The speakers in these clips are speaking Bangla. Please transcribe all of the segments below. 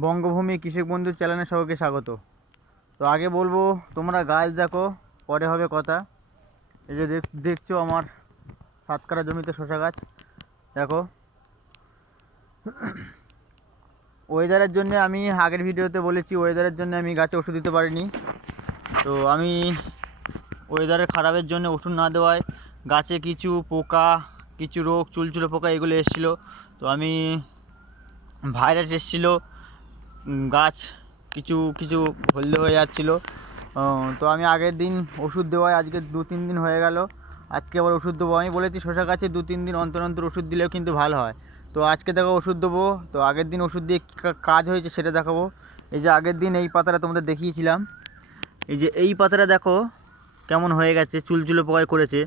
বঙ্গভূমি কৃষক বন্ধু চ্যানেলে সবাইকে স্বাগত। তো আগে বলব, তোমরা গাছ দেখো, পরে হবে কথা। এই যে দেখ- দেখছ আমার সাত কাঠা জমিতে শসা গাছ, দেখো। ওয়েদারের জন্য আমি আগের ভিডিওতে বলেছি ওয়েদারের জন্য আমি গাছে ওষুধ দিতে পারিনি। তো আমি ওয়েদারের খারাপের জন্য ওষুধ না দেওয়ায় গাছে কিছু পোকা, কিছু রোগ, চুলচুলো পোকা এগুলো এসেছিল। তো আমি ভাইরাস এসেছিল। গাছ কিছু কিছু হলদে হয়ে যাচ্ছিল। তো আমি আগের দিন ওষুধ দেওয়ায় আজকে দু, তিন দিন হয়ে গেল। আজকে আবার ওষুধ দেবো। আমি বলেছি শশা গাছে দু, তিন দিন অন্তর অন্তর ওষুধ দিলেও কিন্তু ভালো হয়। তো আজকে দেখো ওষুধ দেবো। তো আগের দিন ওষুধ দিয়ে কা- কাজ হয়েছে সেটা দেখাবো। এই যে আগের দিন এই পাতাটা তোমাদের দেখিয়েছিলাম। এই যে এই পাতাটা দেখো কেমন হয়ে গেছে চুলচুলো পোকায় করেছে।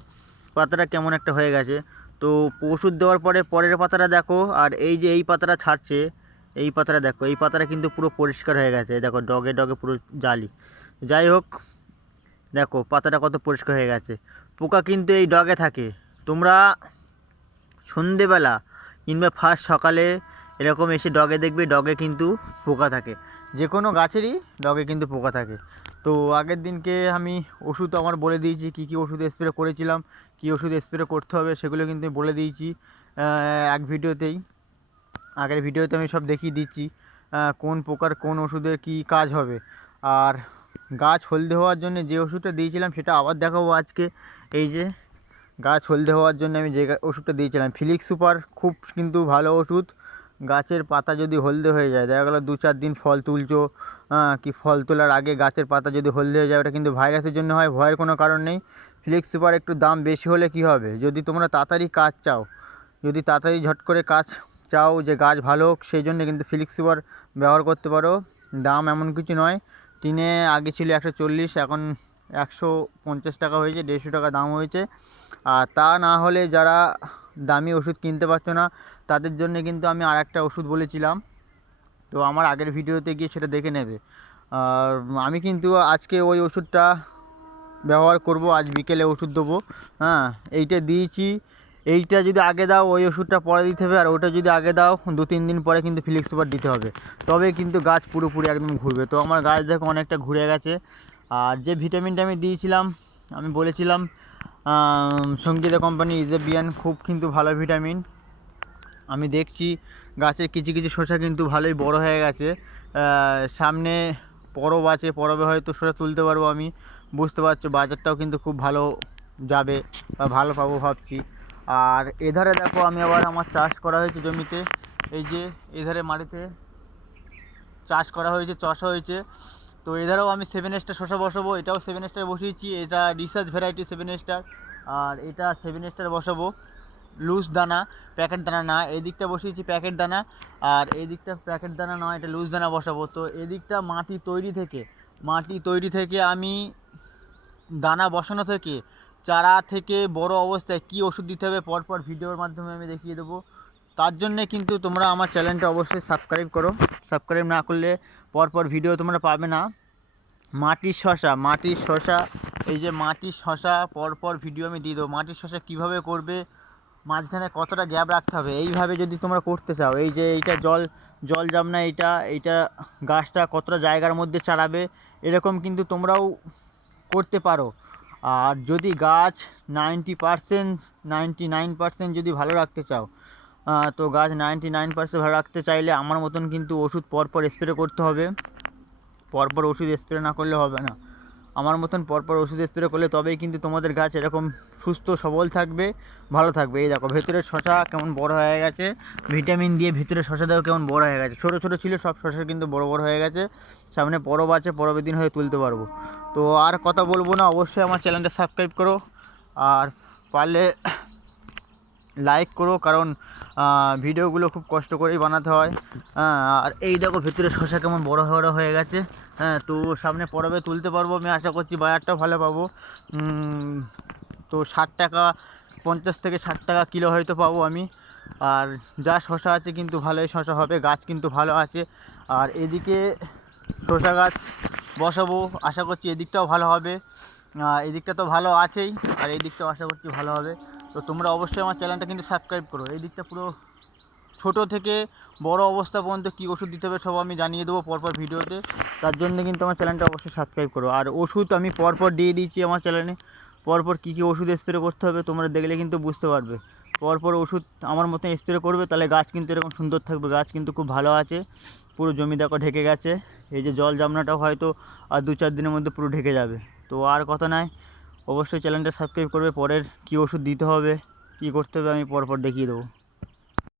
পাতাটা কেমন একটা হয়ে গেছে। তো ওষুধ দেওয়ার পরে পরের পাতাটা দেখো, আর এই যে এই পাতাটা ছাড়ছে এই পাতাটা দেখো, এই পাতাটা কিন্তু পুরো পরিষ্কার হয়ে গেছে। দেখো, ডগে ডগে পুরো জালি। যাই হোক, দেখো, পাতাটা কত পরিষ্কার হয়ে গেছে। পোকা কিন্তু এই ডগে থাকে। তোমরা সন্ধেবেলা কিংবা ফার্স্ট সকালে এরকম এসে ডগে দেখবে, ডগে কিন্তু পোকা থাকে। যে কোনো গাছেরই ডগে কিন্তু পোকা থাকে। তো আগের দিনকে আমি ওষুধ আমার বলে দিয়েছি, কী কী ওষুধ স্প্রে করেছিলাম, কী ওষুধ স্প্রে করতে হবে সেগুলো কিন্তু বলে দিয়েছি এক ভিডিওতেই। আগের ভিডিওতে আমি সব দেখিয়ে দিচ্ছি কোন প্রকার কোন ওষুধে কী কাজ হবে। আর গাছ হলদে হওয়ার জন্য যে ওষুধটা দিয়েছিলাম সেটা আবার দেখাবো আজকে। এই যে গাছ হলদে হওয়ার জন্য আমি যে ওষুধটা দিয়েছিলাম, ফিলিক্স সুপার খুব কিন্তু ভালো ওষুধ। গাছের পাতা যদি হলদে হয়ে যায়, দেখা গেলো দু চার দিন ফল তুলছো কি ফল তোলার আগে গাছের পাতা যদি হলদে হয়ে যায়, ওটা কিন্তু ভাইরাসের জন্য হয়, ভয়ের কোনো কারণ নেই। ফিলিক্স সুপার একটু দাম বেশি হলে কি হবে? যদি তোমরা তাড়াতাড়ি কাজ চাও, যদি তাড়াতাড়ি ঝট করে কাজ চাও যে গাছ ভালো হোক, সেই জন্য কিন্তু ফিলিক্স সুপার ব্যবহার করতে পারো। দাম এমন কিছু নয়। টিনে আগে ছিল একশো চল্লিশ, এখন একশো পঞ্চাশ টাকা হয়েছে, দেড়শো টাকা দাম হয়েছে। আর তা না হলে যারা দামি ওষুধ কিনতে পারছ না, তাদের জন্য কিন্তু আমি আর একটা ওষুধ বলেছিলাম। তো আমার আগের ভিডিওতে গিয়ে সেটা দেখে নেবে। আর আমি কিন্তু আজকে ওই ওষুধটা ব্যবহার করব, আজ বিকেলে ওষুধ দেবো। হ্যাঁ এইটা দিয়েছি। এইটা যদি আগে দাও, ওই ওষুধটা পরে দিতে হবে, আর ওটা যদি আগে দাও, দু তিন দিন পরে কিন্তু ফিলিক্স সুপার দিতে হবে। তবে কিন্তু গাছ পুরোপুরি একদম ঘুরবে। তো আমার গাছ দেখো অনেকটা ঘুরে গেছে। আর যে ভিটামিনটা আমি দিয়েছিলাম, আমি বলেছিলাম সঙ্গীতা কোম্পানি ইজেবিয়ান খুব কিন্তু ভালো ভিটামিন। আমি দেখছি গাছের কিছু কিছু শসা কিন্তু ভালোই বড় হয়ে গেছে। সামনে পরব আছে, পরবে হয়তো শসা তুলতে পারব আমি। বুঝতে পারছ, বাজারটাও কিন্তু খুব ভালো যাবে, বা ভালো পাবো ভাবছি। আর এধারে দেখো আমি আবার আমার চাষ করা হয়েছে জমিতে। এই যে এধারে মাটিতে চাষ করা হয়েছে, চষা হয়েছে। তো এধারেও আমি সেভেন স্টার শসা বসাবো, এটাও সেভেন স্টার বসিয়েছি। এটা রিসার্চ ভ্যারাইটি সেভেন স্টার আর এটা সেভেন স্টার বসাবো। লুজ দানা প্যাকেট দানা না, এই দিকটা বসিয়েছি প্যাকেট দানা। আর এই দিকটা প্যাকেট দানা নয়, এটা লুজ দানা বসাবো। তো এদিকটা মাটি তৈরি থেকে, মাটি তৈরি থেকে আমি দানা বসানো থেকে চারা থেকে বড় অবস্থায় কী ওষুধ দিতে হবে পরপর ভিডিওর মাধ্যমে আমি দেখিয়ে দেবো। তার জন্যে কিন্তু তোমরা আমার চ্যানেলটা অবশ্যই সাবস্ক্রাইব করো। সাবস্ক্রাইব না করলে পরপর ভিডিও তোমরা পাবে না। মাটির শশা মাটির শশা, এই যে মাটির শশা পরপর ভিডিও আমি দিয়ে দেবো। মাটির শশা কীভাবে করবে, মাঝখানে কতটা গ্যাপ রাখতে হবে, এইভাবে যদি তোমরা করতে চাও, এই যে এইটা জল জল যাম না এইটা এইটা গাছটা কতটা জায়গার মধ্যে চালাবে এরকম কিন্তু তোমরাও করতে পারো। আর যদি গাছ ninety percent ninety nine percent যদি ভালো রাখতে চাও তো গাছ নাইনটি নাইন পারসেন্ট ভালো রাখতে চাইলে আমার মতন কিন্তু ওষুধ পরপর স্প্রে করতে হবে। পরপর ওষুধ স্প্রে না করলে হবে না। আমার মতন পরপর ওষুধ স্প্রে করলে তবেই কিন্তু তোমাদের গাছ এরকম সুস্থ, সবল থাকবে, ভালো থাকবে। এই দেখো ভেতরের শশা কেমন বড় হয়ে গেছে। ভিটামিন দিয়ে ভেতরের শশা দেওয়া কেমন বড় হয়ে গেছে। ছোটো ছোটো ছিল, সব শশা কিন্তু বড় বড় হয়ে গেছে। সামনে পরব আছে পরবের দিন হয়ে তুলতে পারব। তো আর কথা বলব না, অবশ্যই আমার চ্যানেলটা সাবস্ক্রাইব করো। আর পারলে লাইক করো, কারণ ভিডিওগুলো খুব কষ্ট করেই বানাতে হয়। আর এই দেখো ভেতরে শশা কেমন বড় বড় হয়ে গেছে। হ্যাঁ তো সামনে পরবে তুলতে পারব, আমি আশা করছি বাজারটাও ভালো পাবো। তো ষাট টাকা, পঞ্চাশ থেকে ষাট টাকা কিলো হয়তো পাবো আমি। আর যা শশা আছে কিন্তু ভালোই শশা হবে, গাছ কিন্তু ভালো আছে। আর এদিকে শশা গাছ বসাবো, আশা করছি এদিকটাও ভালো হবে। এদিকটা তো ভালো আছেই, আর এই দিকটাও আশা করছি ভালো হবে। তো তোমরা অবশ্যই আমার চ্যানেলটা কিন্তু সাবস্ক্রাইব করো। এই দিকটা পুরো ছোট থেকে বড় অবস্থা পর্যন্ত কী ওষুধ দিতে হবে সব আমি জানিয়ে দেবো পরপর ভিডিওতে। তার জন্য কিন্তু আমার চ্যানেলটা অবশ্যই সাবস্ক্রাইব করো। আর ওষুধ আমি পরপর দিয়ে দিয়েছি আমার চ্যানেলে। পরপর কী কী ওষুধ স্প্রে করতে হবে তোমরা দেখলে কিন্তু বুঝতে পারবে। পরপর ওষুধ আমার মতন স্প্রে করবে, তাহলে গাছ কিন্তু এরকম সুন্দর থাকবে। গাছ কিন্তু খুব ভালো আছে, পুরো জমি দেখো ঢেকে গেছে। এই যে জল জামনাটাও হয়তো আর দু চার দিনের মধ্যে পুরো ঢেকে যাবে। তো আর কথা নাই। অবশ্যই চ্যানেলটা সাবস্ক্রাইব করবে, পরের কী ওষুধ দিতে হবে, কী করতে হবে আমি পরপর দেখিয়ে দেবো।